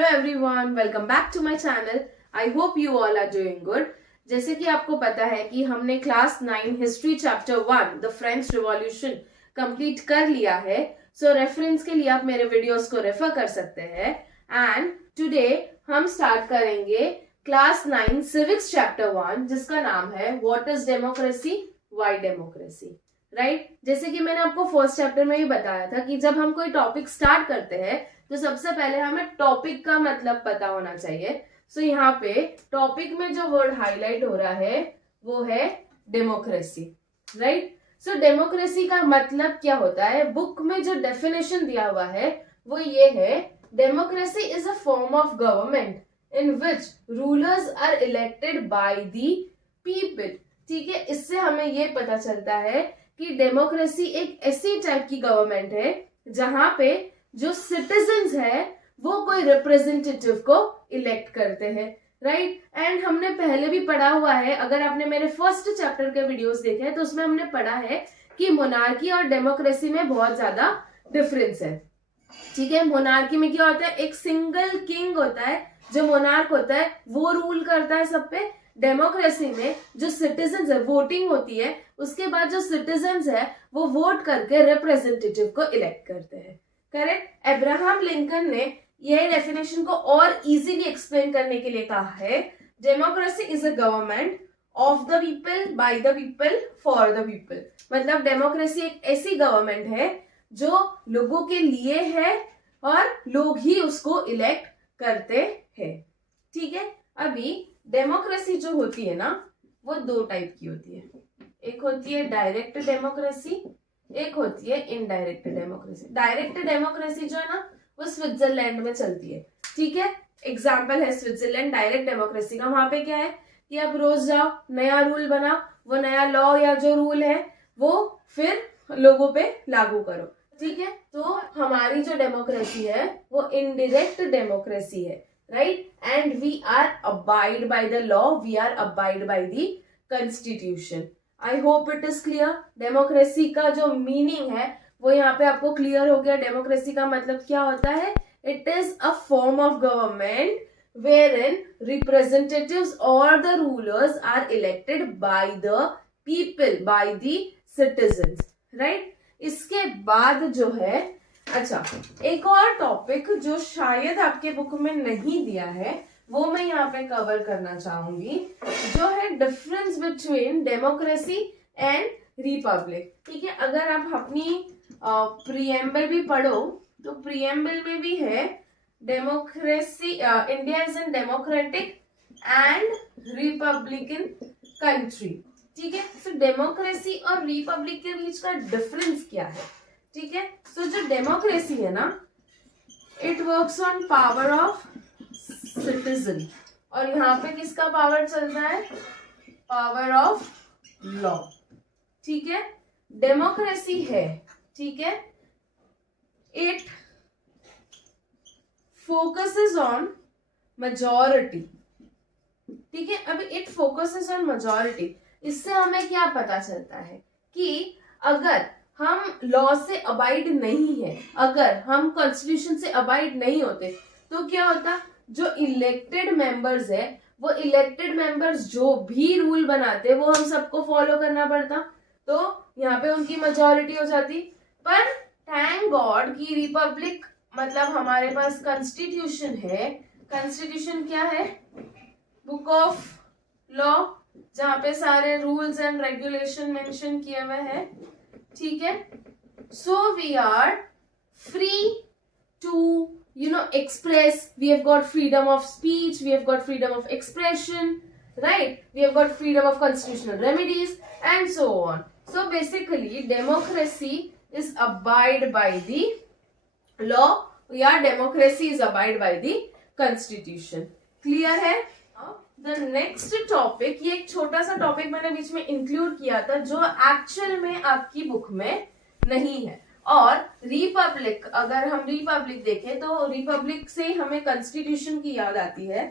Hello everyone, welcome back to my channel. I hope you all are doing good. जैसे कि आपको पता है कि हमने class 9 history chapter 1 the French revolution complete कर लिया है। सो रेफरेंस के लिए आप मेरे वीडियोस को रेफर कर सकते हैं। एंड टुडे हम स्टार्ट करेंगे क्लास 9 सिविक्स चैप्टर 1 जिसका नाम है what is democracy, why democracy. Right, जैसे कि मैंने आपको फर्स्ट चैप्टर में ही बताया था कि जब हम कोई टॉपिक स्टार्ट करते हैं तो सबसे पहले हमें टॉपिक का मतलब पता होना चाहिए। सो यहाँ पे टॉपिक में जो वर्ड हाईलाइट हो रहा है वो है डेमोक्रेसी। राइट, सो डेमोक्रेसी का मतलब क्या होता है, बुक में जो डेफिनेशन दिया हुआ है वो ये है, democracy is a form of government in which rulers are elected by the people. ठीक है, इससे हमें ये पता चलता है कि डेमोक्रेसी एक ऐसी टाइप की गवर्नमेंट है जहां पे जो सिटीजन्स है वो कोई रिप्रेजेंटेटिव को इलेक्ट करते हैं। राइट, एंड हमने पहले भी पढ़ा हुआ है, अगर आपने मेरे फर्स्ट चैप्टर के वीडियोस देखे हैं तो उसमें हमने पढ़ा है कि मोनार्की और डेमोक्रेसी में बहुत ज्यादा डिफरेंस है। ठीक है, मोनार्की में क्या होता है, एक सिंगल किंग होता है, जो मोनार्क होता है वो रूल करता है सब पे। डेमोक्रेसी में जो सिटीजन्स है, वोटिंग होती है, उसके बाद जो सिटीजन्स है वो वोट करके रिप्रेजेंटेटिव को इलेक्ट करते हैं। करेक्ट, अब्राहम लिंकन ने यह डेफिनेशन को और इजीली एक्सप्लेन करने के लिए कहा है, democracy is a government of the people, bye the people, for the people. मतलब डेमोक्रेसी एक ऐसी गवर्नमेंट है जो लोगों के लिए है और लोग ही उसको इलेक्ट करते हैं। ठीक है, अभी डेमोक्रेसी जो होती है ना वो दो टाइप की होती है, एक होती है डायरेक्ट डेमोक्रेसी, एक होती है इनडायरेक्ट डेमोक्रेसी। डायरेक्ट डेमोक्रेसी जो है ना वो स्विट्जरलैंड में चलती है। ठीक है, एग्जाम्पल है स्विट्जरलैंड डायरेक्ट डेमोक्रेसी का। वहां पे क्या है कि आप रोज जाओ, नया रूल बना, वो नया लॉ या जो रूल है वो फिर लोगों पे लागू करो। ठीक है, तो हमारी जो डेमोक्रेसी है वो इनडायरेक्ट डेमोक्रेसी है। Right, and we are abide by the law, we are abide by the constitution. I hope it is clear. Democracy का जो मीनिंग है वो यहाँ पे आपको क्लियर हो गया। डेमोक्रेसी का मतलब क्या होता है, it is a form of government wherein representatives or the rulers are elected by the people, by the citizens. right, इसके बाद जो है, अच्छा एक और टॉपिक जो शायद आपके बुक में नहीं दिया है वो मैं यहाँ पे कवर करना चाहूंगी, जो है difference between democracy and Republic. ठीक है, अगर आप अपनी प्रीएम्बल भी पढ़ो तो प्रीएम्बल में भी है democracy, India is an democratic and Republican country. ठीक है, तो डेमोक्रेसी और रिपब्लिक के बीच का डिफरेंस क्या है। ठीक है, तो जो डेमोक्रेसी है ना, it works on power of citizen, और यहाँ पे किसका पावर चलता है, पावर ऑफ लॉ। ठीक है, डेमोक्रेसी है, ठीक है, इट फोकसेस ऑन मेजॉरिटी। ठीक है, अभी इट फोकसेस ऑन मेजॉरिटी, इससे हमें क्या पता चलता है कि अगर हम लॉ से अबाइड नहीं है, अगर हम कॉन्स्टिट्यूशन से अबाइड नहीं होते तो क्या होता, जो इलेक्टेड मेंबर्स है वो इलेक्टेड मेंबर्स जो भी रूल बनाते वो हम सबको फॉलो करना पड़ता, तो यहाँ पे उनकी मेजॉरिटी हो जाती। पर थैंक गॉड की रिपब्लिक मतलब हमारे पास कॉन्स्टिट्यूशन है। कॉन्स्टिट्यूशन क्या है, बुक ऑफ लॉ, जहां पे सारे रूल्स एंड रेगुलेशन मेंशन किए हुए हैं। ठीक है, so we are free to express, we have got freedom of speech, we have got freedom of expression, right, we have got freedom of constitutional remedies and so on. So basically democracy is abide by the law, या democracy is abide by the constitution. clear है। The next topic, ये एक छोटा सा topic मैंने बीच में include किया था जो एक्चुअल में आपकी बुक में नहीं है। और रिपब्लिक, अगर हम रिपब्लिक देखें तो रिपब्लिक से हमें कॉन्स्टिट्यूशन की याद आती है,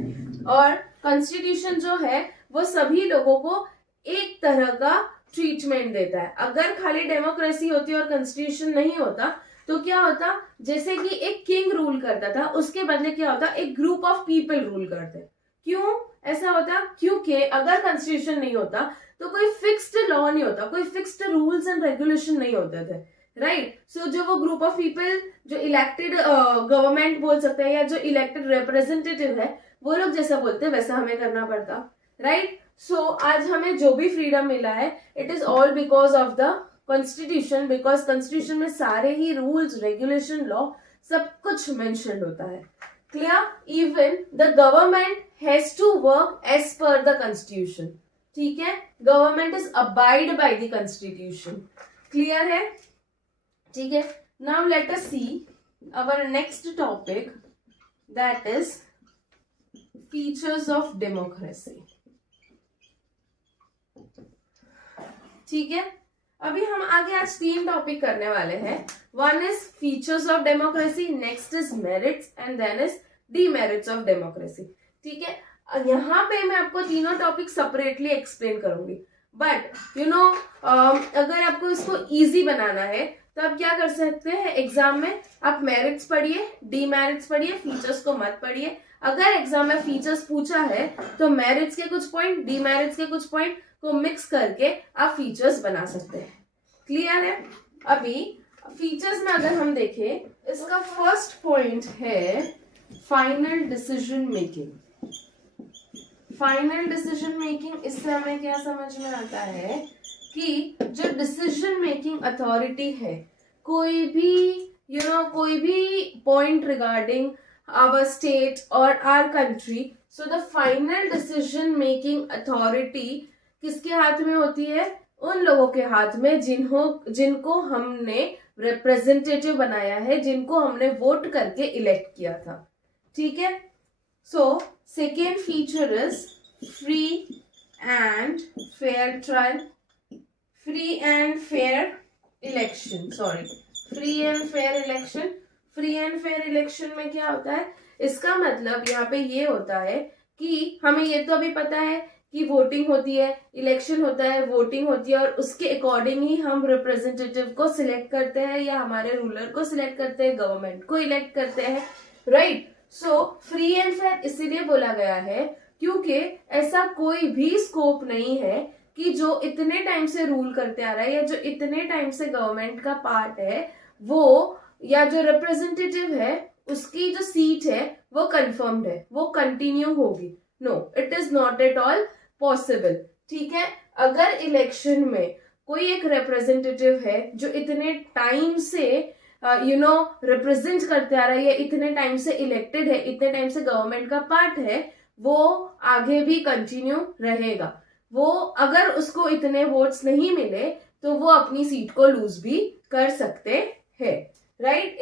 और कॉन्स्टिट्यूशन जो है वो सभी लोगों को एक तरह का ट्रीटमेंट देता है। अगर खाली डेमोक्रेसी होती और कॉन्स्टिट्यूशन नहीं होता तो क्या होता, जैसे कि एक किंग रूल करता था, उसके बदले क्या होता, एक ग्रुप ऑफ पीपल रूल करते। क्यों ऐसा होता, क्योंकि अगर कॉन्स्टिट्यूशन नहीं होता तो कोई फिक्स्ड लॉ नहीं होता, कोई फिक्स्ड रूल्स एंड रेगुलेशन नहीं होते थे, राइट। सो जो वो ग्रुप ऑफ पीपल जो इलेक्टेड गवर्नमेंट बोल सकते हैं या जो इलेक्टेड रिप्रेजेंटेटिव है, वो लोग जैसा बोलते हैं वैसा हमें करना पड़ता, राइट। सो आज हमें जो भी फ्रीडम मिला है, it is all because of the constitution, because constitution में सारे ही रूल्स रेगुलेशन लॉ सब कुछ मेंशन्ड होता है। Clear? Even the government has to work as per the constitution, ठीक है। Government is abide by the constitution. Clear है? ठीक है। Now let us see our next topic, that is features of democracy. ठीक है, अभी हम आगे आज 3 टॉपिक करने वाले हैं। One is features of democracy, next is merits and then is demerits of democracy. ठीक है, यहाँ पे मैं आपको तीनों टॉपिक सेपरेटली एक्सप्लेन करूंगी, बट यू नो अगर आपको इसको इजी बनाना है तो आप क्या कर सकते हैं, एग्जाम में आप मेरिट्स पढ़िए, डीमेरिट्स पढ़िए, फीचर्स को मत पढ़िए। अगर एग्जाम में फीचर्स पूछा है तो मेरिट्स के कुछ पॉइंट, डीमेरिट्स के कुछ पॉइंट को मिक्स करके आप फीचर्स बना सकते हैं। क्लियर है? अभी फीचर्स में अगर हम देखें, इसका फर्स्ट पॉइंट है final decision making. Final decision making, इससे हमें क्या समझ में आता है कि जो डिसीजन मेकिंग अथॉरिटी है, कोई भी कोई भी पॉइंट रिगार्डिंग आवर स्टेट और our country, so the final decision making authority किसके हाथ में होती है? उन लोगों के हाथ में जिनको हमने रिप्रेजेंटेटिव बनाया है, जिनको हमने वोट करके इलेक्ट किया था। ठीक है, so second feature is free and fair trial, free and fair election, free and fair election. Free and fair election में क्या होता है, इसका मतलब यहाँ पे ये होता है कि हमें ये तो अभी पता है कि वोटिंग होती है, इलेक्शन होता है, वोटिंग होती है, और उसके अकॉर्डिंग ही हम रिप्रेजेंटेटिव को सिलेक्ट करते हैं या हमारे रूलर को सिलेक्ट करते हैं, गवर्नमेंट को इलेक्ट करते हैं, right. So free and fair इसीलिए बोला गया है क्योंकि ऐसा कोई भी स्कोप नहीं है कि जो इतने टाइम से रूल करते आ रहा है या जो इतने टाइम से गवर्नमेंट का पार्ट है, वो या जो रिप्रेजेंटेटिव है उसकी जो सीट है वो कंफर्म्ड है, वो कंटिन्यू होगी। No, it is not at all possible. ठीक है, अगर इलेक्शन में कोई एक रिप्रेजेंटेटिव है जो इतने टाइम से रिप्रेजेंट करते आ रहा है या इतने टाइम से इलेक्टेड है, इतने टाइम से गवर्नमेंट का पार्ट है, वो आगे भी कंटिन्यू रहेगा। वो अगर उसको इतने वोट्स नहीं मिले तो वो अपनी सीट को लूज भी कर सकते हैं, right?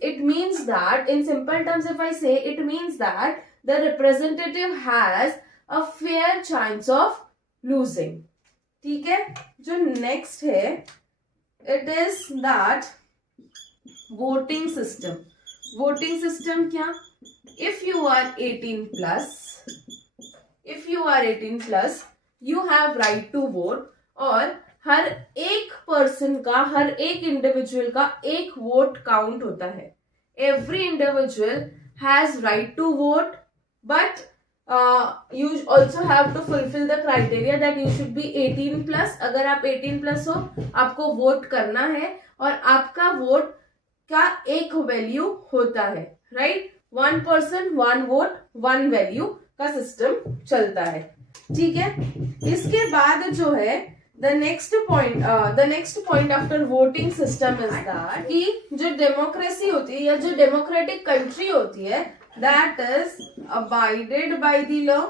It means that, in simple terms if I say, it means that the representative has a fair chance of losing. ठीक है, जो next है, it is that voting system. Voting system क्या? If you are 18 plus, you have right to vote, और हर एक person का, हर एक individual का एक वोट काउंट होता है। Every individual has right to vote, but you also have to fulfil the criteria that you should be 18 plus. अगर आप 18 प्लस हो, आपको वोट करना है और आपका वोट का एक वैल्यू होता है, राइट। 1 पर्सन 1 वोट 1 वैल्यू का सिस्टम चलता है। ठीक है, इसके बाद जो है the next point after voting system is that कि जो डेमोक्रेसी होती है या जो डेमोक्रेटिक कंट्री होती है, that is abided by the law,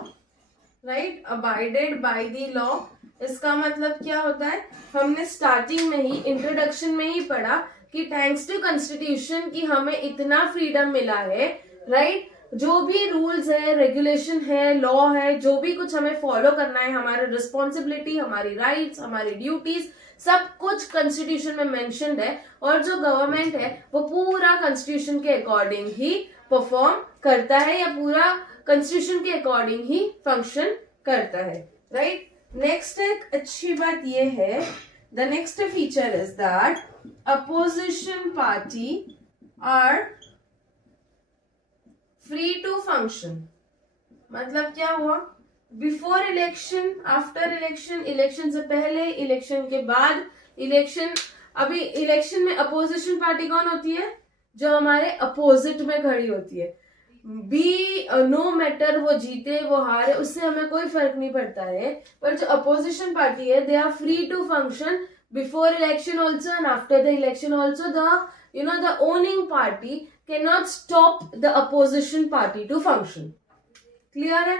right? abided by the law। इसका मतलब क्या होता है, हमने स्टार्टिंग में ही, इंट्रोडक्शन में ही पढ़ा कि थैंक्स टू कॉन्स्टिट्यूशन की हमें इतना फ्रीडम मिला है, राइट। जो भी रूल्स है, रेगुलेशन है, लॉ है, जो भी कुछ हमें फॉलो करना है, हमारी रिस्पॉन्सिबिलिटी, हमारी राइट्स, हमारी ड्यूटीज, सब कुछ कॉन्स्टिट्यूशन में मेंशन्ड है। और जो गवर्नमेंट है वो पूरा कॉन्स्टिट्यूशन के अकॉर्डिंग ही परफॉर्म करता है या पूरा कॉन्स्टिट्यूशन के अकॉर्डिंग ही फंक्शन करता है, राइट। नेक्स्ट एक अच्छी बात ये है The next feature is that opposition party are free to function. मतलब क्या हुआ, before election, after election, election से पहले, इलेक्शन के बाद, इलेक्शन, अभी इलेक्शन में अपोजिशन पार्टी कौन होती है, जो हमारे अपोजिट में खड़ी होती है. बी नो मैटर वो जीते वो हारे, उससे हमें कोई फर्क नहीं पड़ता है. पर जो अपोजिशन पार्टी है, they are free to function before election also and after the election also. The owning party can not stop the opposition party to function. Clear है?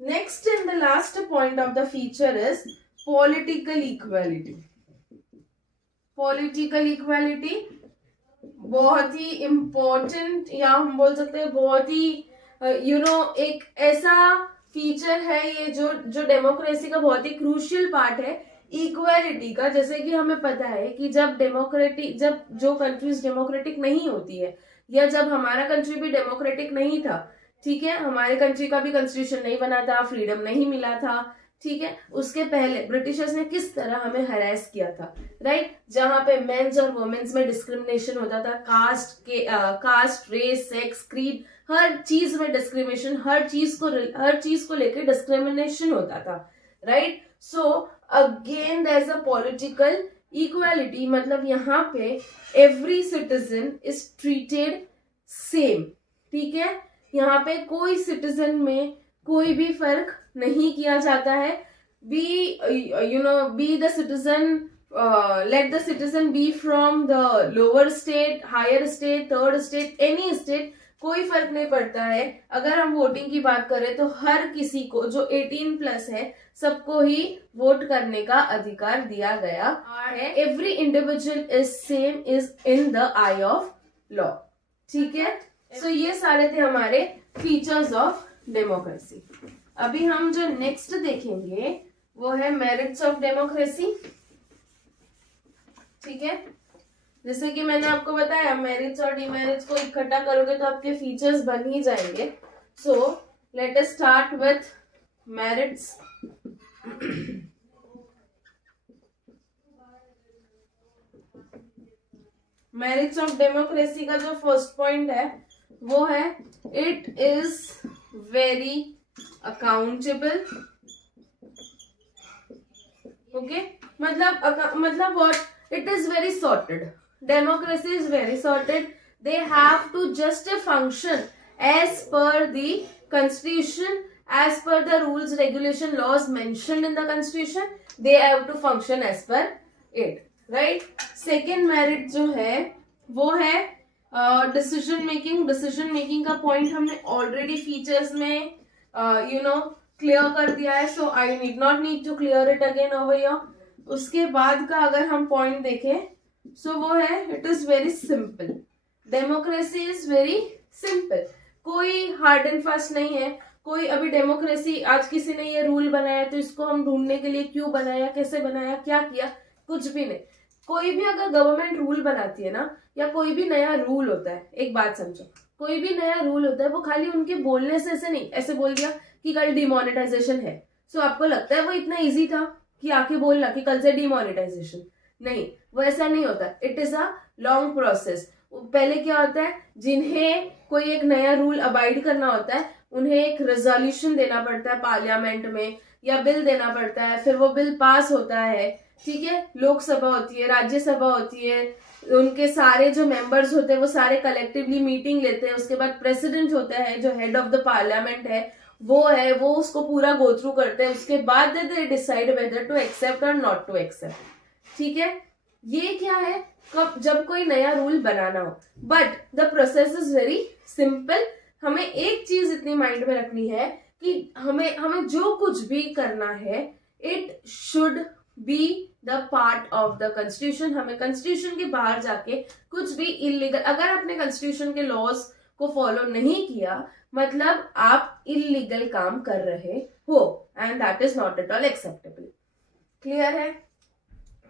Next in the last point of the feature is political equality. Political equality बहुत ही important, या हम बोल सकते हैं बहुत ही एक ऐसा फीचर है ये जो डेमोक्रेसी का बहुत ही क्रूशियल पार्ट है, इक्वालिटी का. जैसे कि हमें पता है कि जब जो कंट्रीज डेमोक्रेटिक नहीं होती है, या जब हमारा कंट्री भी डेमोक्रेटिक नहीं था, ठीक है, हमारे कंट्री का भी कॉन्स्टिट्यूशन नहीं बना था, फ्रीडम नहीं मिला था, ठीक है, उसके पहले ब्रिटिशर्स ने किस तरह हमें हरास किया था, राइट? जहां पे मेंस और वुमेन्स में डिस्क्रिमिनेशन होता था, कास्ट, रेस, सेक्स, क्रीड, हर चीज में डिस्क्रिमिनेशन, हर चीज को लेकर डिस्क्रिमिनेशन होता था, right? So again there is a political equality. मतलब यहाँ पे every citizen is treated same, ठीक है, यहाँ पे कोई सिटीजन में कोई भी फर्क नहीं किया जाता है. Be the citizen, let the citizen be from the lower state, higher state, third state, any state, कोई फर्क नहीं पड़ता है. अगर हम वोटिंग की बात करें तो हर किसी को जो 18+ है, सबको ही वोट करने का अधिकार दिया गया है. Every individual is same is in the I of law. ठीक है, सो ये सारे थे हमारे फीचर्स ऑफ डेमोक्रेसी. अभी हम जो नेक्स्ट देखेंगे वो है मेरिट्स ऑफ डेमोक्रेसी. ठीक है, जैसे कि मैंने आपको बताया मेरिट्स और डिमेरिट्स को इकट्ठा करोगे तो आपके फीचर्स बन ही जाएंगे. So let us start with merits. Merits of democracy का जो फर्स्ट पॉइंट है वो है it is very accountable. Okay, मतलब what, it is very sorted. Democracy is very sorted. They have to just function as per the constitution, as per the rules, regulation, laws mentioned in the constitution. They have to function as per it, right? Second merit जो है वो है decision making. Decision making का point हमने already features में clear कर दिया है, so I need to clear it again over here. उसके बाद का अगर हम पॉइंट देखें सो वो है it is very simple. Democracy is very simple. कोई हार्ड एंड फास्ट नहीं है. कोई अभी डेमोक्रेसी आज किसी ने ये रूल बनाया तो इसको हम ढूंढने के लिए क्यों बनाया, कैसे बनाया, क्या किया, कुछ भी नहीं. कोई भी अगर गवर्नमेंट रूल बनाती है ना, या कोई भी नया रूल होता है, एक बात समझो, कोई भी नया रूल होता है वो खाली उनके बोलने से ऐसे नहीं, ऐसे बोल दिया कि कल डिमोनेटाइजेशन है, सो आपको लगता है वो इतना इजी था कि आके बोलना कि कल से डिमोनेटाइजेशन. नहीं, वो ऐसा नहीं होता. It is a long process. पहले क्या होता है, जिन्हें कोई एक नया रूल अबाइड करना होता है उन्हें एक रेजोल्यूशन देना पड़ता है पार्लियामेंट में, या बिल देना पड़ता है, फिर वो बिल पास होता है. ठीक है, लोकसभा होती है, राज्यसभा होती है, उनके सारे जो मेंबर्स होते हैं वो सारे कलेक्टिवली मीटिंग लेते हैं. उसके बाद प्रेसिडेंट होता है जो हेड ऑफ द पार्लियामेंट है, वो उसको पूरा गो थ्रू करते हैं. उसके बाद they decide whether to accept और नॉट टू एक्सेप्ट. ठीक है, ये क्या है, जब कोई नया रूल बनाना हो. But the process is very simple. हमें एक चीज इतनी माइंड में रखनी है कि हमें जो कुछ भी करना है it should be the part of the constitution. हमें कॉन्स्टिट्यूशन के बाहर जाके कुछ भी इलीगल, अगर आपने कॉन्स्टिट्यूशन के लॉज को फॉलो नहीं किया मतलब आप इलीगल काम कर रहे हो, and that is not at all acceptable. Clear है?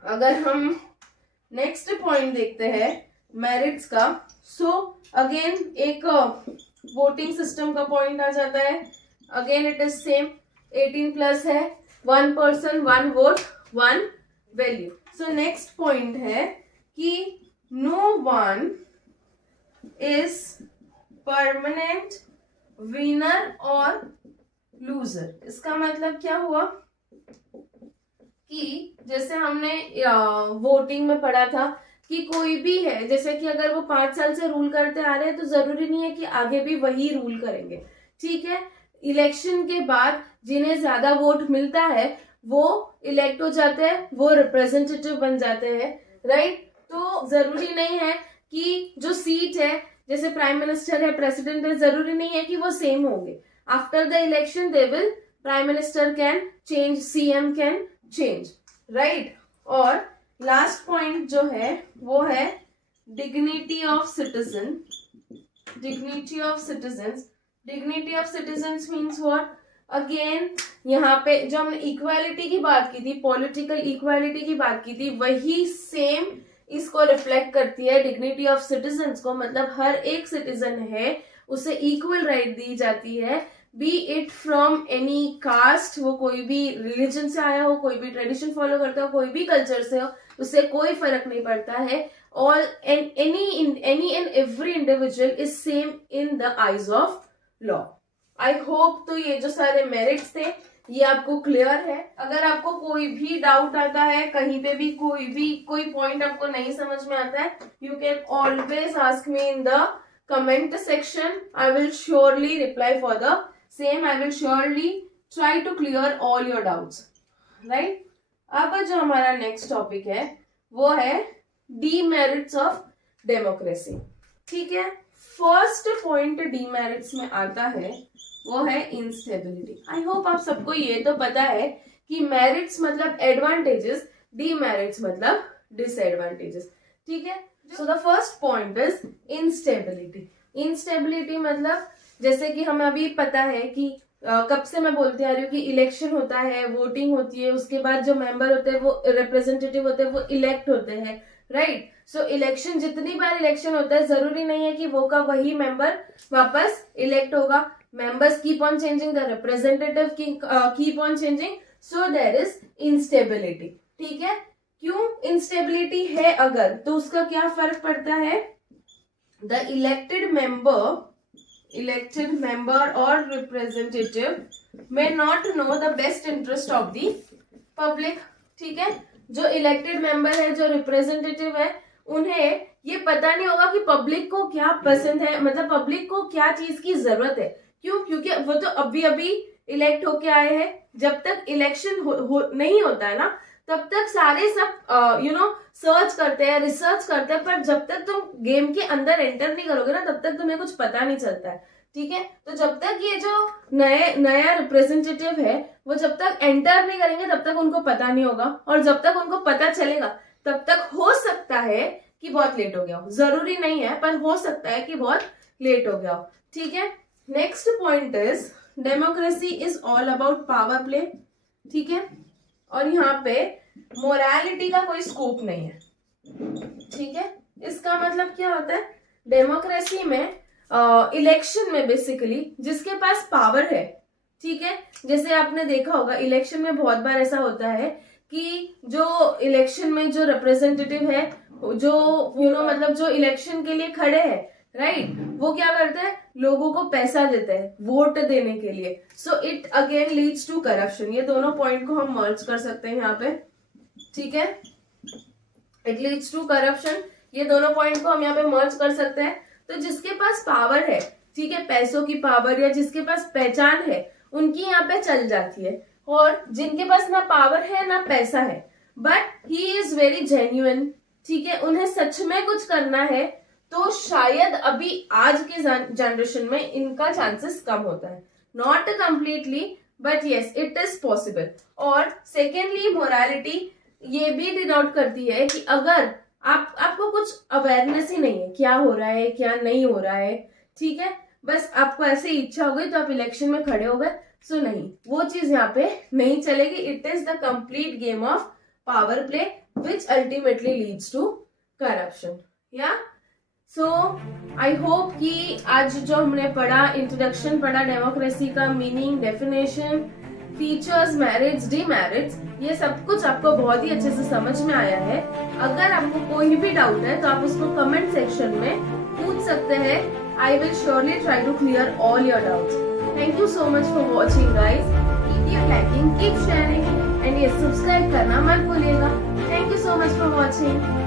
अगर हम नेक्स्ट पॉइंट देखते हैं मेरिट्स का, सो अगेन एक वोटिंग सिस्टम का पॉइंट आ जाता है. अगेन इट इज सेम, 18+ है, 1 person 1 vote 1 value. So next point है कि no one is permanent winner और लूजर। इसका मतलब क्या हुआ कि जैसे हमने वोटिंग में पढ़ा था कि कोई भी है, जैसे कि अगर वो 5 साल से रूल करते आ रहे हैं तो जरूरी नहीं है कि आगे भी वही रूल करेंगे, ठीक है। इलेक्शन के बाद जिन्हें ज्यादा वोट मिलता है वो इलेक्ट हो जाते हैं, वो रिप्रेजेंटेटिव बन जाते हैं, राइट। तो जरूरी नहीं है कि जो सीट है, जैसे प्राइम मिनिस्टर है, प्रेसिडेंट है, जरूरी नहीं है कि वो सेम होंगे। After the election they will, prime minister can change, CM can change, right. और लास्ट पॉइंट जो है वो है dignity of citizen. Dignity of citizens, dignity of citizens means what? Again यहाँ पे जो हमने इक्वालिटी की बात की थी, पॉलिटिकल इक्वालिटी की बात की थी, वही सेम इसको रिफ्लेक्ट करती है डिग्निटी ऑफ सिटीजन्स को। मतलब हर एक सिटीजन है उसे इक्वल राइट दी जाती है, B it from any caste, वो कोई भी रिलीजन से आया हो, कोई भी ट्रेडिशन फॉलो करता हो, कोई भी कल्चर से हो, उससे कोई फर्क नहीं पड़ता है। All and any and every individual is same in the eyes of law. I hope तो ये जो सारे मेरिट्स थे ये आपको क्लियर है। अगर आपको कोई भी डाउट आता है, कहीं पे भी कोई पॉइंट आपको नहीं समझ में आता है, you can always ask me in the comment section. I will surely reply for the same. I will surely try to clear all your doubts, right. अब जो हमारा नेक्स्ट टॉपिक है वो है डीमेरिट्स ऑफ डेमोक्रेसी, ठीक है। First point demerits में आता है वो है इंस्टेबिलिटी। आई होप आप सबको ये तो पता है कि मेरिट्स मतलब एडवांटेजेस, डीमेरिट्स मतलब डिसएडवांटेजेस, ठीक है। So the first point is instability. Instability मतलब जैसे कि हमें अभी पता है कि कब से मैं बोलती आ रही हूँ कि इलेक्शन होता है, वोटिंग होती है, उसके बाद जो मेंबर होते हैं वो रिप्रेजेंटेटिव होते हैं, वो इलेक्ट होते हैं, राइट। सो इलेक्शन, जितनी बार इलेक्शन होता है जरूरी नहीं है कि वो का वही मेंबर वापस इलेक्ट होगा। members keep on changing, the representative keep on changing, so there is instability, ठीक है। क्यों instability है अगर, तो उसका क्या फर्क पड़ता है? the elected member or representative may not know the best interest of the public, ठीक है। जो इलेक्टेड मेंबर है, जो रिप्रेजेंटेटिव है, उन्हें ये पता नहीं होगा कि पब्लिक को क्या पसंद है, मतलब पब्लिक को क्या चीज की जरूरत है। क्यों? क्योंकि वो तो अभी अभी इलेक्ट होके आए हैं। जब तक इलेक्शन नहीं होता है ना, तब तक सारे सब सर्च करते हैं, रिसर्च करते हैं, पर जब तक तुम गेम के अंदर एंटर नहीं करोगे ना, तब तक तुम्हें कुछ पता नहीं चलता है, ठीक है। तो जब तक ये जो नया रिप्रेजेंटेटिव है वो जब तक एंटर नहीं करेंगे तब तक उनको पता नहीं होगा, और जब तक उनको पता चलेगा तब तक हो सकता है कि बहुत लेट हो गया हो। जरूरी नहीं है, पर हो सकता है कि बहुत लेट हो गया हो, ठीक है। Next point is democracy is all about power play, ठीक है। और यहाँ पे मोरालिटी का कोई स्कोप नहीं है, ठीक है। इसका मतलब क्या होता है? डेमोक्रेसी में इलेक्शन में बेसिकली जिसके पास पावर है, ठीक है, जैसे आपने देखा होगा इलेक्शन में बहुत बार ऐसा होता है कि जो इलेक्शन में जो रिप्रेजेंटेटिव है, जो मतलब जो इलेक्शन के लिए खड़े हैं, राइट, वो क्या करते हैं? लोगों को पैसा देते हैं वोट देने के लिए। So it again leads to corruption. ये दोनों पॉइंट को हम मर्ज कर सकते हैं यहाँ पे, ठीक है। इट लीड्स टू करप्शन, ये दोनों पॉइंट को हम यहाँ पे मर्ज कर सकते हैं। तो जिसके पास पावर है, ठीक है, पैसों की पावर, या जिसके पास पहचान है, उनकी यहाँ पे चल जाती है। और जिनके पास ना पावर है ना पैसा है, but he is very genuine, ठीक है, उन्हें सच में कुछ करना है, तो शायद अभी आज के जनरेशन में इनका चांसेस कम होता है। Not completely, but yes it is possible. और सेकेंडली मोरालिटी ये भी डिनोट करती है कि अगर आपको कुछ अवेयरनेस ही नहीं है क्या हो रहा है क्या नहीं हो रहा है, ठीक है, बस आपको ऐसे इच्छा हो गई तो आप इलेक्शन में खड़े हो गए, सो नहीं, वो चीज यहाँ पे नहीं चलेगी। It is the complete game of power play which ultimately leads to corruption. या सो आई होप कि आज जो हमने पढ़ा, इंट्रोडक्शन पढ़ा, डेमोक्रेसी का meaning, definition, features, merits, demerits, ये सब कुछ आपको बहुत ही अच्छे से समझ में आया है। अगर आपको कोई भी डाउट है तो आप उसको कमेंट सेक्शन में पूछ सकते हैं। I will surely try to clear all your doubts. Thank you so much for watching guys. Keep liking, keep sharing and ये सब्सक्राइब करना मत भूलिएगा। Thank you so much for watching.